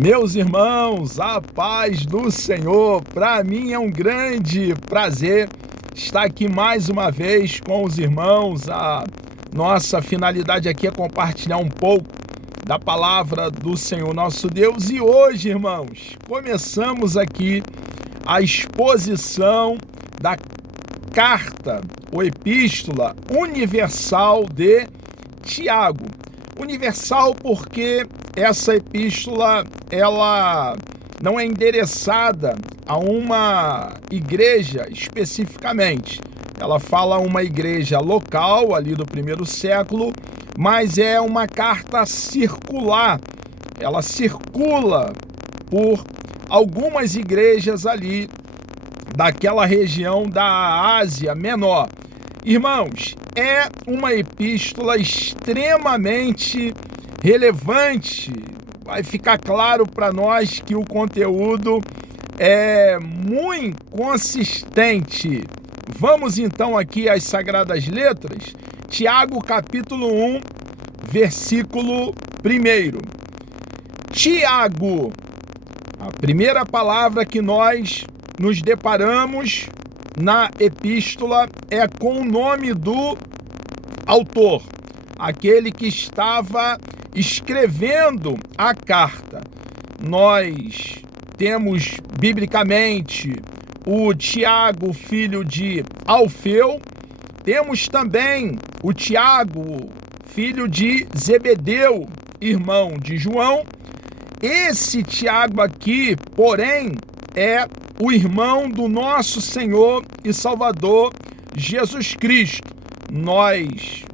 Meus irmãos, a paz do Senhor, para mim é um grande prazer estar aqui mais uma vez com os irmãos. A nossa finalidade aqui é compartilhar um pouco da palavra do Senhor nosso Deus. E hoje, irmãos, começamos aqui a exposição da carta ou epístola universal de Tiago. Universal porque essa epístola, ela não é endereçada a uma igreja especificamente. Ela fala a uma igreja local ali do primeiro século, mas é uma carta circular. Ela circula por algumas igrejas ali daquela região da Ásia Menor. Irmãos, é uma epístola extremamente relevante. Vai ficar claro para nós que o conteúdo é muito consistente. Vamos então aqui às Sagradas Letras, Tiago capítulo 1, versículo 1. Tiago, a primeira palavra que nós nos deparamos na epístola é com o nome do autor, aquele que estava escrevendo a carta. Nós temos biblicamente o Tiago, filho de Alfeu, temos também o Tiago, filho de Zebedeu, irmão de João. Esse Tiago aqui, porém, é o irmão do nosso Senhor e Salvador Jesus Cristo. Nós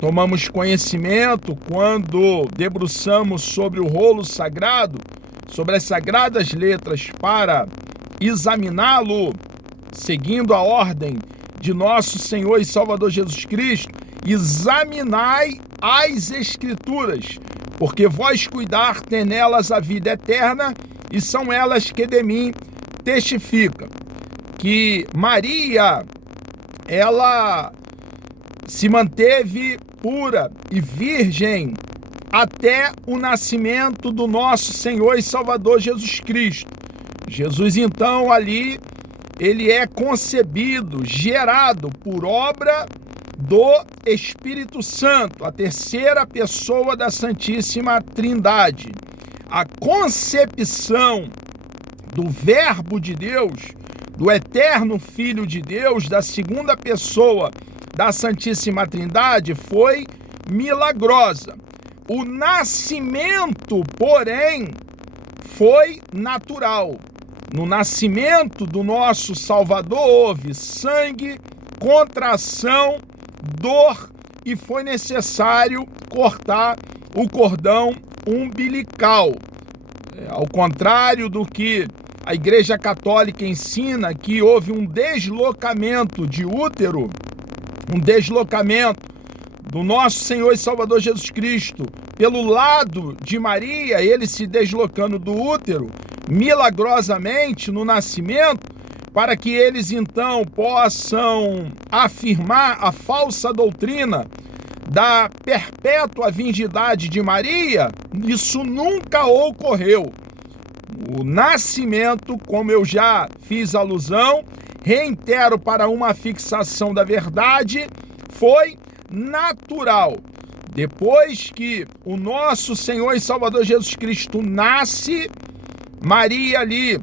tomamos conhecimento quando debruçamos sobre o rolo sagrado, sobre as sagradas letras para examiná-lo, seguindo a ordem de nosso Senhor e Salvador Jesus Cristo. Examinai as Escrituras, porque vós cuidar ter nelas a vida eterna, e são elas que de mim testificam. Que Maria, ela se manteve pura e virgem até o nascimento do nosso Senhor e Salvador Jesus Cristo. Jesus, então, ali, ele é concebido, gerado por obra do Espírito Santo, a terceira pessoa da Santíssima Trindade. A concepção do Verbo de Deus, do eterno Filho de Deus, da segunda pessoa da Santíssima Trindade, foi milagrosa. O nascimento, porém, foi natural. No nascimento do nosso Salvador houve sangue, contração, dor, e foi necessário cortar o cordão umbilical. Ao contrário do que a Igreja Católica ensina, que houve um deslocamento de útero, um deslocamento do nosso Senhor e Salvador Jesus Cristo pelo lado de Maria, ele se deslocando do útero milagrosamente no nascimento, para que eles então possam afirmar a falsa doutrina da perpétua virgindade de Maria. Isso nunca ocorreu. O nascimento, como eu já fiz alusão, reitero para uma fixação da verdade, foi natural. Depois que o nosso Senhor e Salvador Jesus Cristo nasce, Maria ali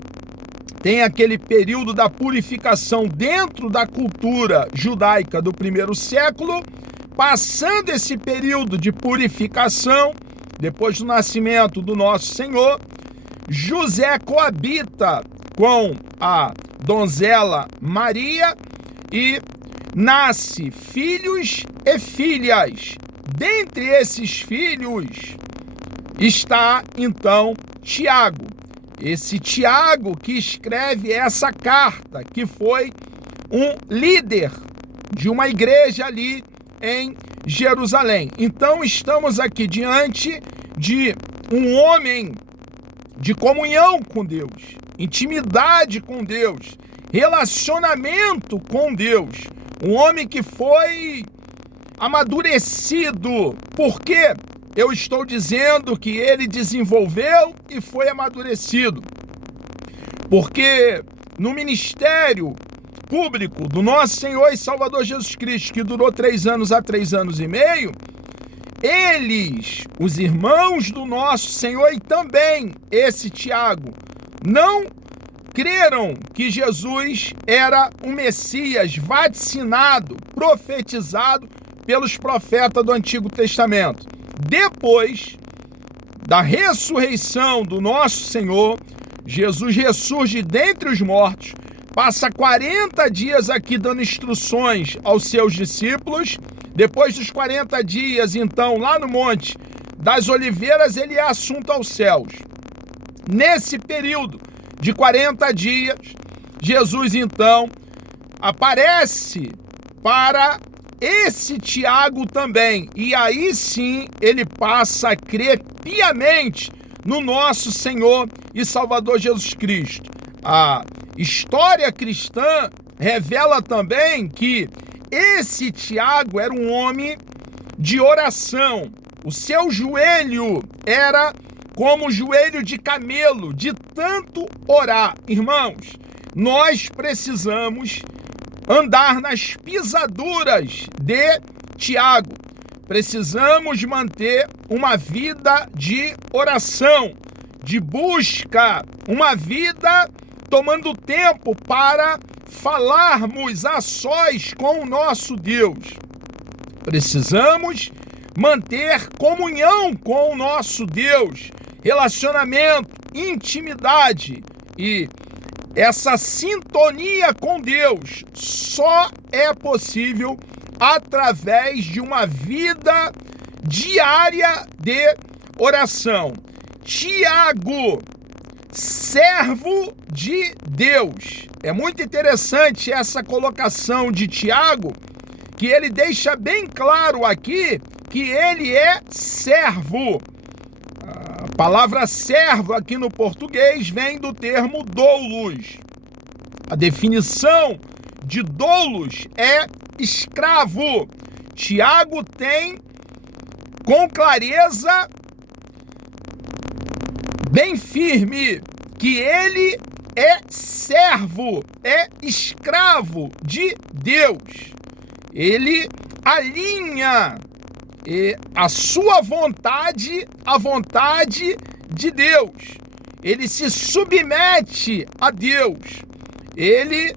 tem aquele período da purificação dentro da cultura judaica do primeiro século. Passando esse período de purificação, depois do nascimento do nosso Senhor, José coabita com a donzela Maria e nasce filhos e filhas. Dentre esses filhos está então Tiago. Esse Tiago que escreve essa carta, que foi um líder de uma igreja ali em Jerusalém. Então estamos aqui diante de um homem de comunhão com Deus, intimidade com Deus, relacionamento com Deus. Um homem que foi amadurecido. Por quê? eu estou dizendo que ele desenvolveu e foi amadurecido. Porque no ministério público do nosso Senhor e Salvador Jesus Cristo, que durou 3 anos a 3 anos e meio, eles, os irmãos do nosso Senhor e também esse Tiago, não creram que Jesus era o Messias vaticinado, profetizado pelos profetas do Antigo Testamento. Depois da ressurreição do nosso Senhor, Jesus ressurge dentre os mortos, passa 40 dias aqui dando instruções aos seus discípulos. Depois dos 40 dias, então, lá no Monte das Oliveiras, ele é assunto aos céus. Nesse período de 40 dias, Jesus, então, aparece para esse Tiago também. E aí sim, ele passa a crer piamente no nosso Senhor e Salvador Jesus Cristo. A história cristã revela também que esse Tiago era um homem de oração. O seu joelho era como o joelho de camelo, de tanto orar. Irmãos, nós precisamos andar nas pisaduras de Tiago. Precisamos manter uma vida de oração, de busca, uma vida tomando tempo para falarmos a sós com o nosso Deus. Precisamos manter comunhão com o nosso Deus, relacionamento, intimidade, e essa sintonia com Deus só é possível através de uma vida diária de oração. Tiago, servo de Deus. É muito interessante essa colocação de Tiago, que ele deixa bem claro aqui que ele é servo. A palavra servo aqui no português vem do termo doulos. A definição de doulos é escravo. Tiago tem com clareza bem firme que ele é servo, é escravo de Deus. Ele alinha a sua vontade à vontade de Deus. Ele se submete a Deus. Ele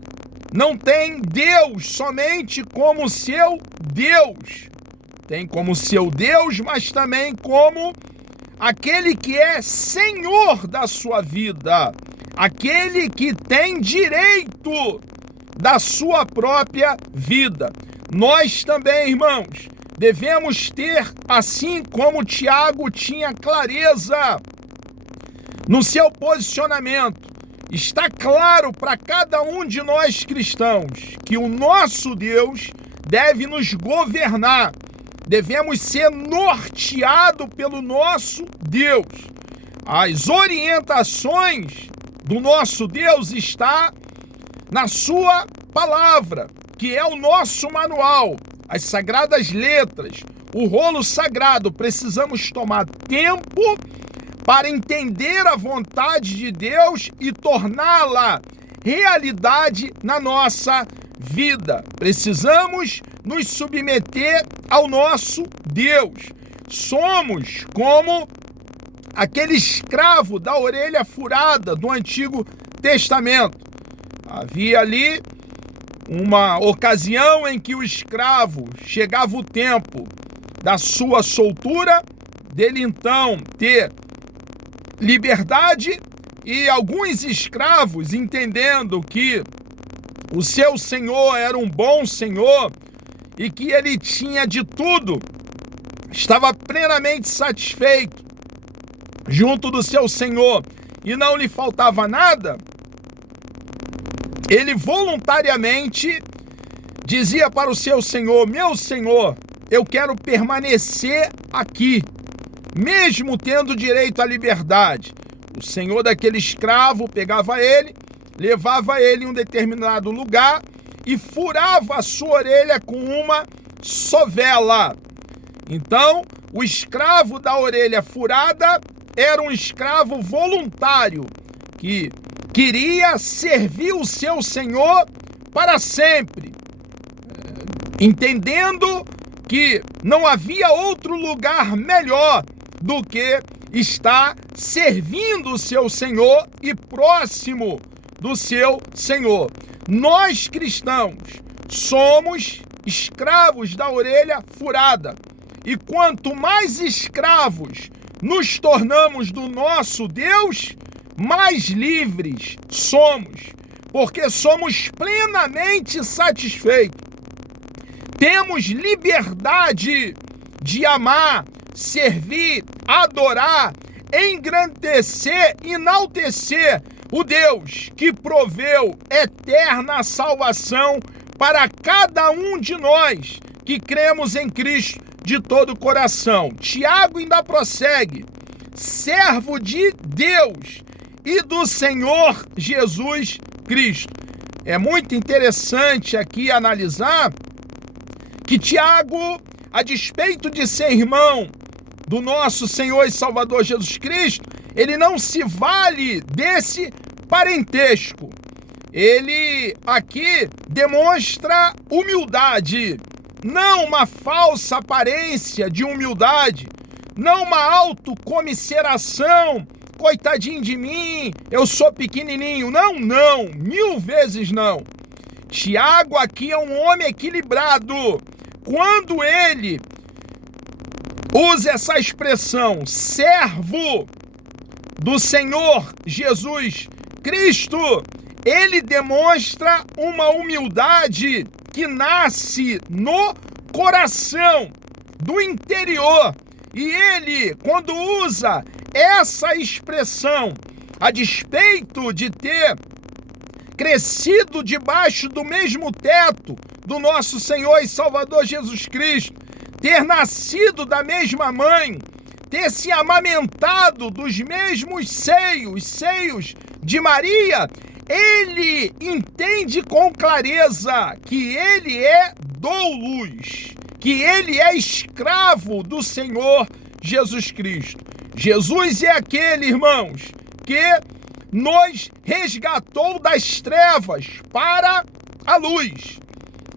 não tem Deus somente como seu Deus. Tem como seu Deus, mas também como aquele que é Senhor da sua vida, aquele que tem direito da sua própria vida. Nós também, irmãos, devemos ter, assim como Tiago tinha clareza no seu posicionamento. Está claro para cada um de nós cristãos que o nosso Deus deve nos governar. Devemos ser norteados pelo nosso Deus. As orientações do nosso Deus estão na sua palavra, que é o nosso manual, as sagradas letras, o rolo sagrado. Precisamos tomar tempo para entender a vontade de Deus e torná-la realidade na nossa vida. Precisamos nos submeter ao nosso Deus. Somos como aquele escravo da orelha furada do Antigo Testamento. Havia ali uma ocasião em que o escravo chegava o tempo da sua soltura, dele então ter liberdade, e alguns escravos, entendendo que o seu senhor era um bom senhor e que ele tinha de tudo, estava plenamente satisfeito junto do seu senhor e não lhe faltava nada, ele voluntariamente dizia para o seu senhor: meu senhor, eu quero permanecer aqui, mesmo tendo direito à liberdade. O senhor daquele escravo pegava ele, levava ele em um determinado lugar e furava a sua orelha com uma sovela. Então, o escravo da orelha furada era um escravo voluntário que queria servir o seu senhor para sempre, entendendo que não havia outro lugar melhor do que estar servindo o seu senhor e próximo do seu senhor. Nós cristãos somos escravos da orelha furada, e quanto mais escravos nos tornamos do nosso Deus, mais livres somos, porque somos plenamente satisfeitos. Temos liberdade de amar, servir, adorar, engrandecer, enaltecer o Deus que proveu eterna salvação para cada um de nós que cremos em Cristo de todo o coração. Tiago ainda prossegue: servo de Deus e do Senhor Jesus Cristo. É muito interessante aqui analisar que Tiago, a despeito de ser irmão do nosso Senhor e Salvador Jesus Cristo, ele não se vale desse parentesco. Ele aqui demonstra humildade, não uma falsa aparência de humildade, não uma autocomiseração, coitadinho de mim, eu sou pequenininho. Não, 1000 vezes não. Tiago aqui é um homem equilibrado. Quando ele usa essa expressão, servo do Senhor Jesus Cristo, ele demonstra uma humildade que nasce no coração, do interior. E ele, quando usa essa expressão, a despeito de ter crescido debaixo do mesmo teto do nosso Senhor e Salvador Jesus Cristo, ter nascido da mesma mãe, ter se amamentado dos mesmos seios de Maria, ele entende com clareza que ele é doulos, que ele é escravo do Senhor Jesus Cristo. Jesus é aquele, irmãos, que nos resgatou das trevas para a luz.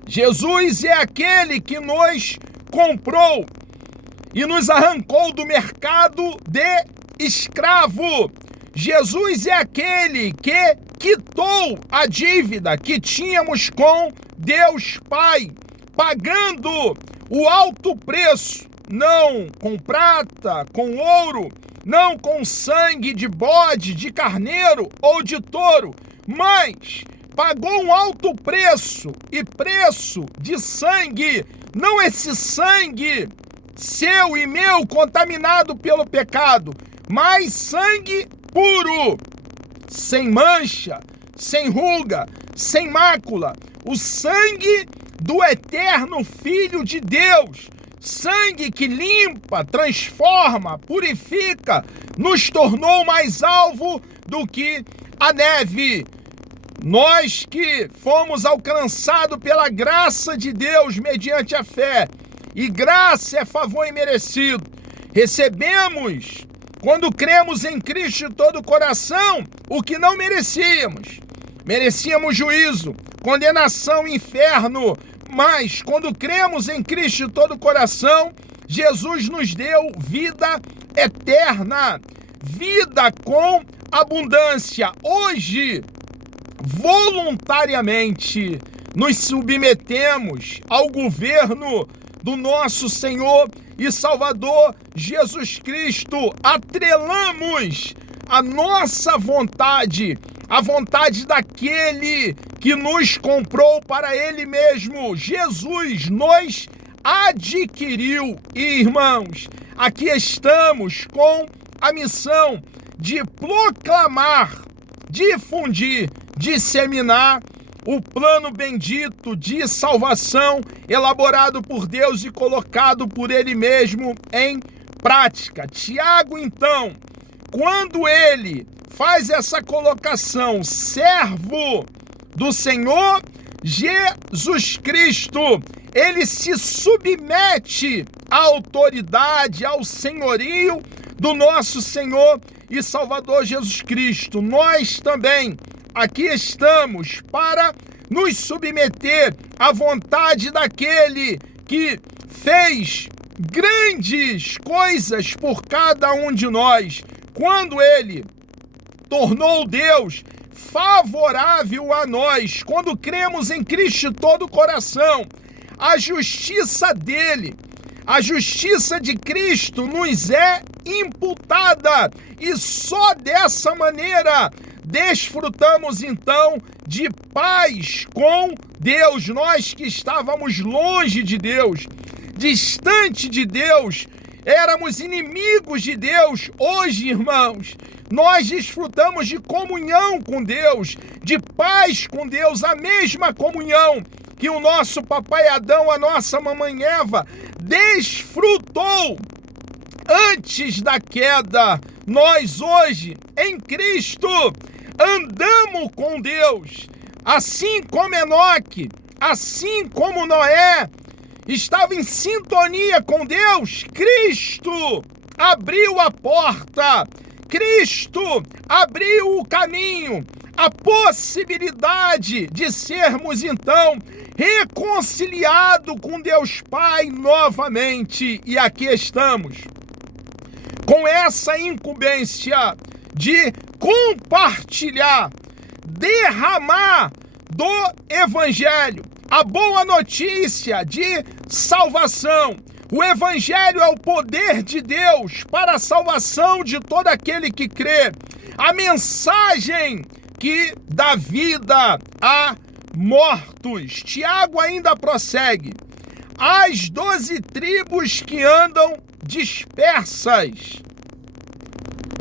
Jesus é aquele que nos comprou e nos arrancou do mercado de escravo. Jesus é aquele que quitou a dívida que tínhamos com Deus Pai, pagando o alto preço, não com prata, com ouro, não com sangue de bode, de carneiro ou de touro, mas pagou um alto preço, e preço de sangue, não esse sangue seu e meu contaminado pelo pecado, mas sangue puro, sem mancha, sem ruga, sem mácula, o sangue do eterno Filho de Deus, sangue que limpa, transforma, purifica, nos tornou mais alvo do que a neve. Nós que fomos alcançados pela graça de Deus mediante a fé, e graça é favor imerecido, recebemos, quando cremos em Cristo de todo o coração, o que não merecíamos. Merecíamos juízo, condenação, inferno, mas quando cremos em Cristo de todo o coração, Jesus nos deu vida eterna, vida com abundância. Hoje, voluntariamente, nos submetemos ao governo do nosso Senhor e Salvador Jesus Cristo. Atrelamos a nossa vontade, a vontade daquele que nos comprou para Ele mesmo. Jesus nos adquiriu. E, irmãos, aqui estamos com a missão de proclamar, difundir, disseminar o plano bendito de salvação elaborado por Deus e colocado por Ele mesmo em prática. Tiago, então, quando ele faz essa colocação, servo do Senhor Jesus Cristo, ele se submete à autoridade, ao senhorio do nosso Senhor e Salvador Jesus Cristo. Nós também aqui estamos para nos submeter à vontade daquele que fez grandes coisas por cada um de nós, quando ele tornou Deus favorável a nós, quando cremos em Cristo de todo o coração. A justiça dele, a justiça de Cristo nos é imputada, e só dessa maneira desfrutamos então de paz com Deus. Nós que estávamos longe de Deus, distante de Deus, éramos inimigos de Deus. Hoje, irmãos, nós desfrutamos de comunhão com Deus, de paz com Deus, a mesma comunhão que o nosso papai Adão, a nossa mamãe Eva, desfrutou antes da queda. Nós hoje, em Cristo, andamos com Deus, assim como Enoque, assim como Noé estava em sintonia com Deus. Cristo abriu a porta, Cristo abriu o caminho, a possibilidade de sermos então reconciliados com Deus Pai novamente. E aqui estamos com essa incumbência de compartilhar, derramar do Evangelho, a boa notícia de salvação. O Evangelho é o poder de Deus para a salvação de todo aquele que crê. A mensagem que dá vida a mortos. Tiago ainda prossegue. As 12 tribos que andam dispersas.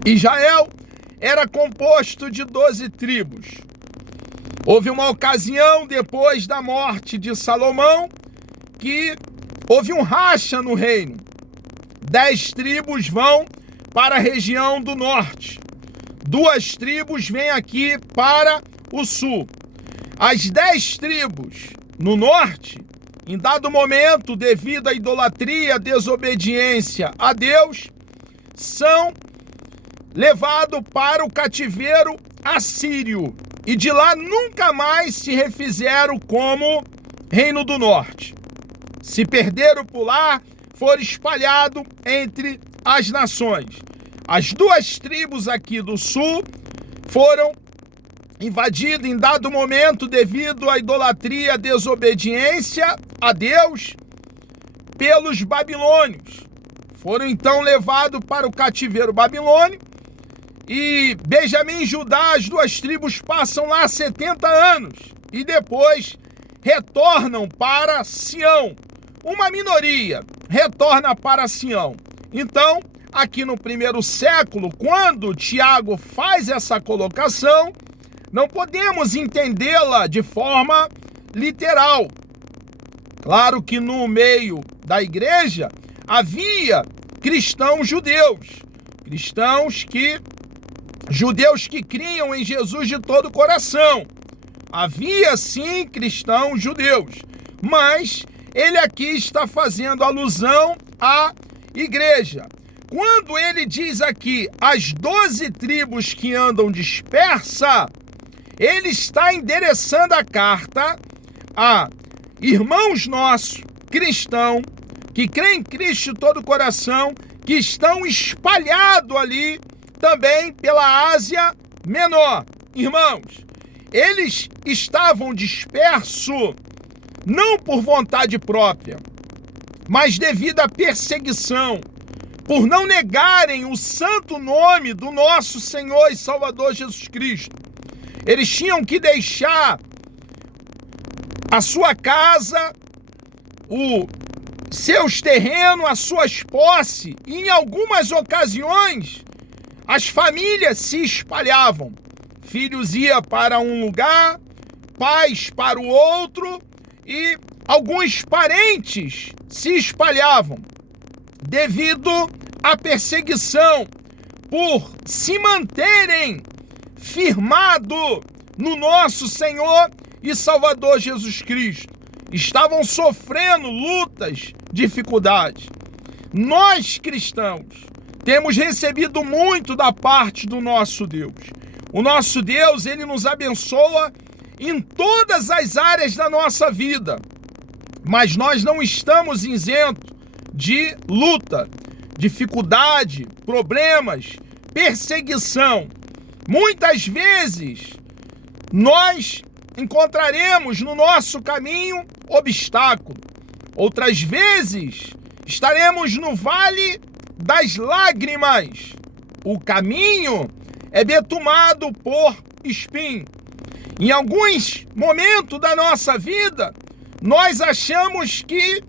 Israel era composto de 12 tribos. Houve uma ocasião, depois da morte de Salomão, que houve um racha no reino. 10 tribos vão para a região do norte. 2 tribos vêm aqui para o sul. As 10 tribos no norte, em dado momento, devido à idolatria, desobediência a Deus, são levados para o cativeiro assírio. E de lá nunca mais se refizeram como Reino do Norte. Se perderam por lá, foram espalhados entre as nações. As 2 tribos aqui do sul foram invadidas em dado momento devido à idolatria, desobediência a Deus pelos babilônios. Foram então levados para o cativeiro babilônio. E Benjamim e Judá, as 2 tribos, passam lá 70 anos e depois retornam para Sião. Uma minoria retorna para Sião. Então, aqui no 1º século, quando Tiago faz essa colocação, não podemos entendê-la de forma literal. Claro que no meio da igreja havia cristãos judeus, judeus que criam em Jesus de todo o coração. Havia sim cristãos judeus, mas ele aqui está fazendo alusão à igreja. Quando ele diz aqui as 12 tribos que andam dispersa, ele está endereçando a carta a irmãos nossos, cristãos, que creem em Cristo de todo o coração, que estão espalhados ali também pela Ásia Menor. Irmãos, eles estavam dispersos não por vontade própria, mas devido à perseguição, por não negarem o santo nome do nosso Senhor e Salvador Jesus Cristo. Eles tinham que deixar a sua casa, os seus terrenos, as suas posses, e em algumas ocasiões as famílias se espalhavam. Filhos iam para um lugar, pais para o outro, e alguns parentes se espalhavam devido à perseguição, por se manterem firmados no nosso Senhor e Salvador Jesus Cristo. Estavam sofrendo lutas, dificuldades. Nós cristãos temos recebido muito da parte do nosso Deus. O nosso Deus, ele nos abençoa em todas as áreas da nossa vida, mas nós não estamos isentos de luta, dificuldade, problemas, perseguição. Muitas vezes nós encontraremos no nosso caminho obstáculo. Outras vezes estaremos no vale das lágrimas. O caminho é betumado por espinho. Em alguns momentos da nossa vida, nós achamos que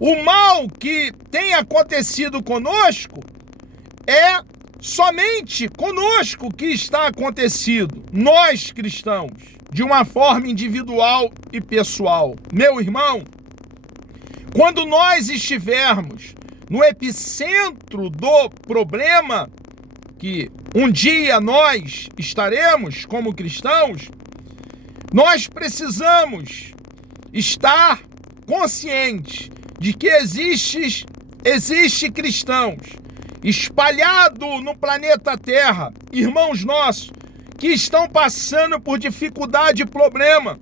o mal que tem acontecido conosco é somente conosco que está acontecido, nós cristãos, de uma forma individual e pessoal. Meu irmão, quando nós estivermos no epicentro do problema, que um dia nós estaremos como cristãos, nós precisamos estar conscientes de que existe cristãos espalhados no planeta Terra, irmãos nossos, que estão passando por dificuldade e problema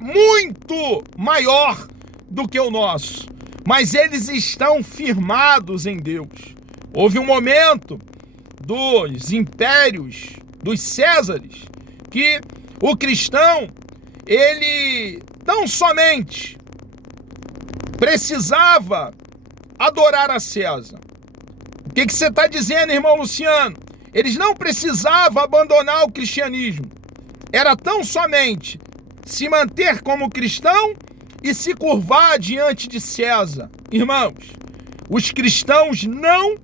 muito maior do que o nosso, mas eles estão firmados em Deus. Houve um momento dos impérios, dos Césares, que o cristão, ele não somente precisava adorar a César. O que você está dizendo, irmão Luciano? Eles não precisavam abandonar o cristianismo. Era tão somente se manter como cristão e se curvar diante de César. Irmãos, os cristãos não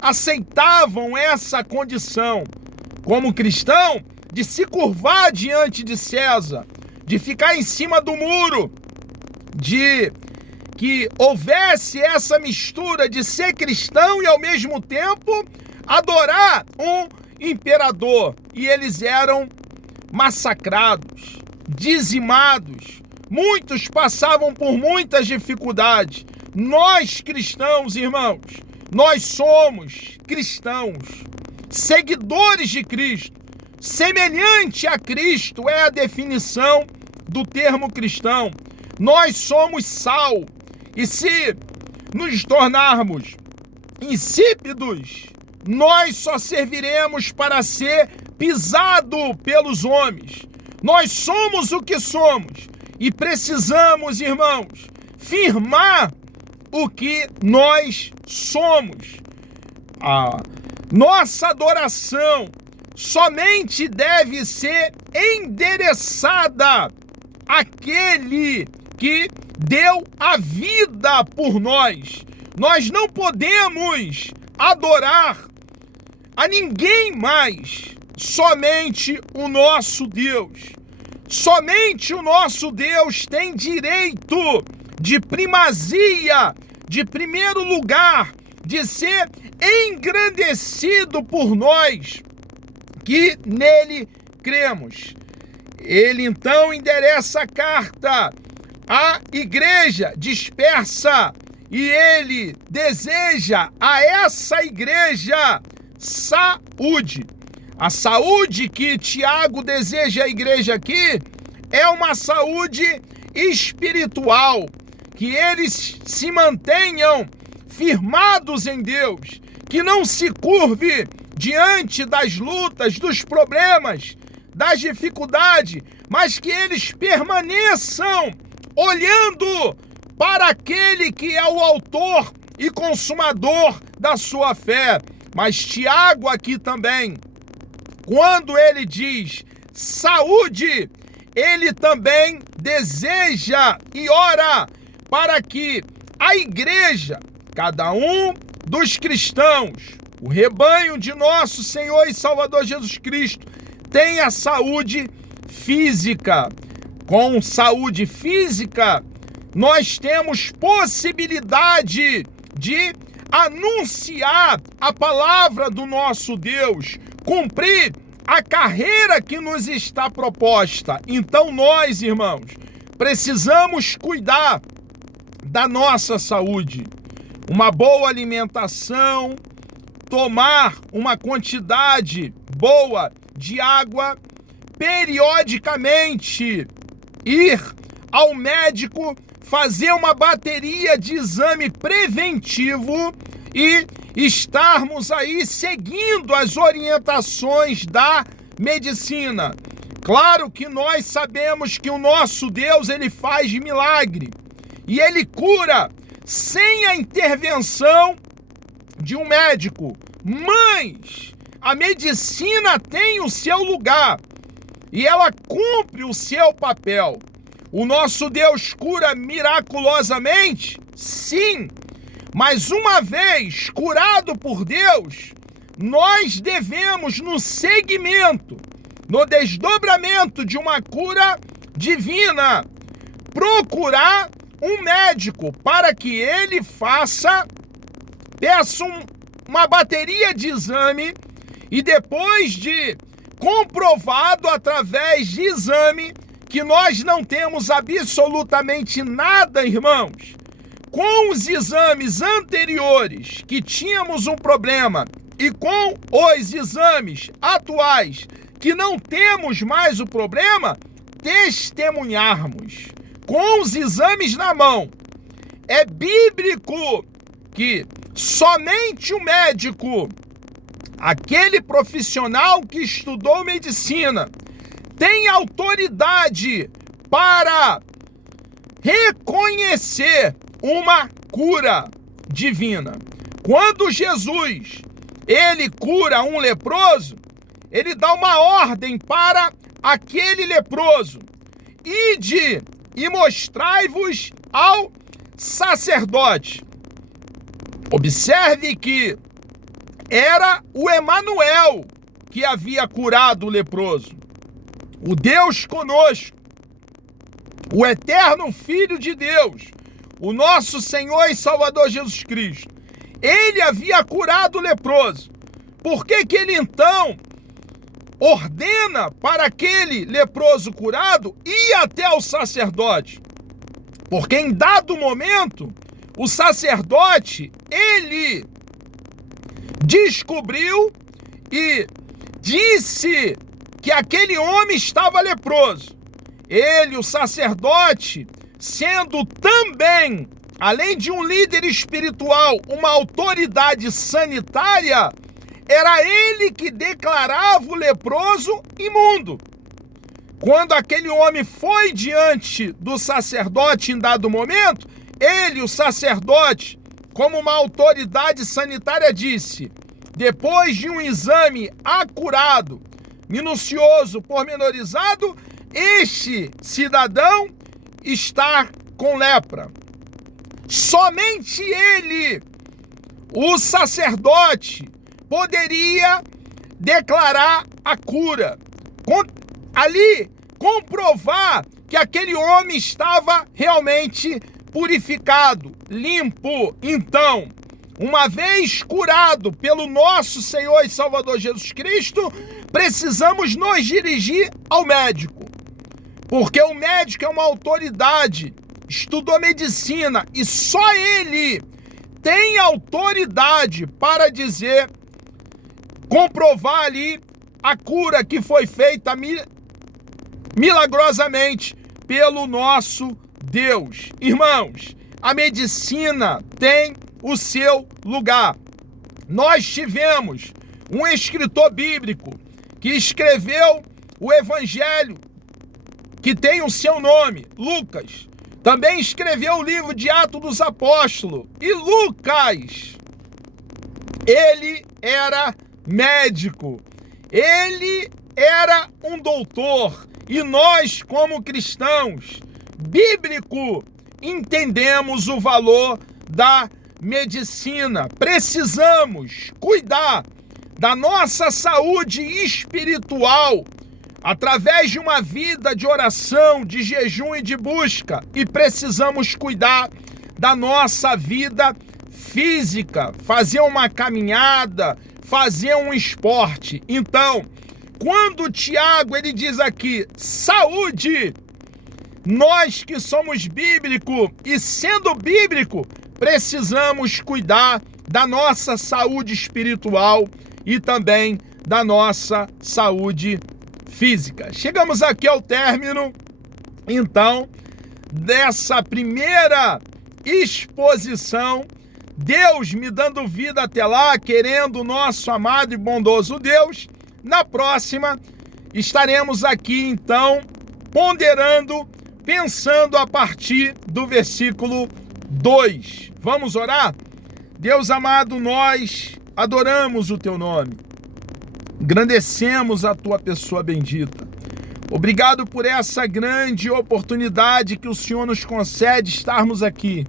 aceitavam essa condição como cristão de se curvar diante de César, de ficar em cima do muro, de que houvesse essa mistura de ser cristão e ao mesmo tempo adorar um imperador. E eles eram massacrados, dizimados, muitos passavam por muitas dificuldades. Nós cristãos, irmãos, nós somos cristãos, seguidores de Cristo. Semelhante a Cristo é a definição do termo cristão. Nós somos sal. E se nos tornarmos insípidos, nós só serviremos para ser pisado pelos homens. Nós somos o que somos e precisamos, irmãos, firmar o que nós somos. A nossa adoração somente deve ser endereçada àquele que deu a vida por nós. Nós não podemos adorar a ninguém mais, somente o nosso Deus. Somente o nosso Deus tem direito de primazia, de primeiro lugar, de ser engrandecido por nós, que nele cremos. Ele então endereça a carta à igreja dispersa e ele deseja a essa igreja saúde. A saúde que Tiago deseja à igreja aqui é uma saúde espiritual, que eles se mantenham firmados em Deus, que não se curve diante das lutas, dos problemas, das dificuldades, mas que eles permaneçam olhando para aquele que é o autor e consumador da sua fé. Mas Tiago aqui também, quando ele diz saúde, ele também deseja e ora para que a igreja, cada um dos cristãos, o rebanho de nosso Senhor e Salvador Jesus Cristo, tenha saúde física. Com saúde física, nós temos possibilidade de anunciar a palavra do nosso Deus, cumprir a carreira que nos está proposta. Então nós, irmãos, precisamos cuidar da nossa saúde. uma boa alimentação, tomar uma quantidade boa de água, periodicamente ir ao médico, fazer uma bateria de exame preventivo e estarmos aí seguindo as orientações da medicina. Claro que nós sabemos que o nosso Deus, ele faz milagre e ele cura sem a intervenção de um médico, mas a medicina tem o seu lugar e ela cumpre o seu papel. O nosso Deus cura miraculosamente? Sim, mas uma vez curado por Deus, nós devemos, no segmento, no desdobramento de uma cura divina, procurar um médico para que ele peça uma bateria de exame e depois de comprovado através de exame que nós não temos absolutamente nada, irmãos, com os exames anteriores que tínhamos um problema e com os exames atuais que não temos mais o problema, testemunharmos com os exames na mão. É bíblico que somente o médico, aquele profissional que estudou medicina, tem autoridade para reconhecer uma cura divina. Quando Jesus, ele cura um leproso, ele dá uma ordem para aquele leproso: ide e mostrai-vos ao sacerdote. Observe que era o Emanuel que havia curado o leproso, o Deus conosco, o eterno Filho de Deus, o nosso Senhor e Salvador Jesus Cristo. Ele havia curado o leproso. Por que que ele então ordena para aquele leproso curado ir até o sacerdote? Porque em dado momento, o sacerdote, ele descobriu e disse que aquele homem estava leproso. Ele, o sacerdote, sendo também, além de um líder espiritual, uma autoridade sanitária, era ele que declarava o leproso imundo. Quando aquele homem foi diante do sacerdote em dado momento, ele, o sacerdote, como uma autoridade sanitária, disse: depois de um exame acurado, minucioso, pormenorizado, este cidadão está com lepra. Somente ele, o sacerdote, poderia declarar a cura. Ali, comprovar que aquele homem estava realmente purificado, limpo. Então, uma vez curado pelo nosso Senhor e Salvador Jesus Cristo, precisamos nos dirigir ao médico. Porque o médico é uma autoridade, estudou medicina e só ele tem autoridade para dizer, comprovar ali a cura que foi feita milagrosamente pelo nosso Deus. Irmãos, a medicina tem o seu lugar. Nós tivemos um escritor bíblico que escreveu o Evangelho, que tem o seu nome, Lucas. Também escreveu o livro de Atos dos Apóstolos. E Lucas, ele era médico, ele era um doutor. E nós, como cristãos bíblicos, entendemos o valor da medicina. Precisamos cuidar da nossa saúde espiritual através de uma vida de oração, de jejum e de busca. E precisamos cuidar da nossa vida física, fazer uma caminhada, fazer um esporte. Então, quando Tiago ele diz aqui, saúde, nós que somos bíblicos e sendo bíblico, precisamos cuidar da nossa saúde espiritual e também da nossa saúde física. Chegamos aqui ao término, então, dessa primeira exposição, Deus me dando vida até lá, querendo o nosso amado e bondoso Deus. Na próxima, estaremos aqui, então, ponderando, pensando a partir do versículo 2. Vamos orar? Deus amado, nós adoramos o Teu nome, engrandecemos a Tua pessoa bendita. Obrigado por essa grande oportunidade que o Senhor nos concede estarmos aqui.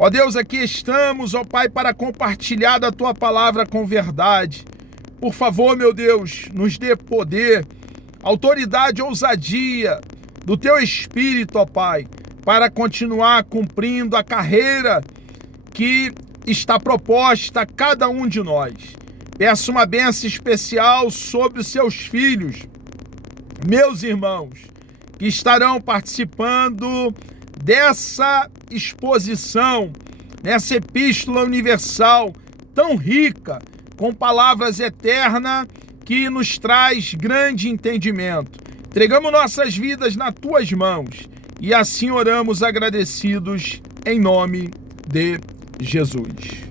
Ó Deus, aqui estamos, ó Pai, para compartilhar da Tua palavra com verdade. Por favor, meu Deus, nos dê poder, autoridade, ousadia do Teu Espírito, ó Pai, para continuar cumprindo a carreira que está proposta a cada um de nós. Peço uma bênção especial sobre os Seus filhos, meus irmãos, que estarão participando dessa exposição, nessa epístola universal tão rica, com palavras eternas que nos traz grande entendimento. Entregamos nossas vidas nas Tuas mãos e assim oramos agradecidos em nome de Jesus.